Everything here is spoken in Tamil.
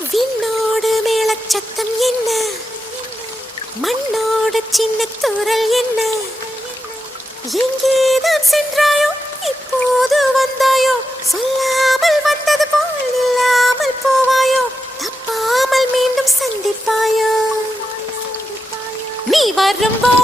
விண்ணோடு மேளச்சத்தம் என்ன, மண்ணோடு சின்ன தூரல் என்ன, எங்கேதான் சென்றாயோ இப்போது வந்தாயோ, சொல்லாமல் வந்தது போல் இல்லாமல் போவாயோ, தப்பாமல் மீண்டும் சந்திப்பாயோ, நீ வரும்போ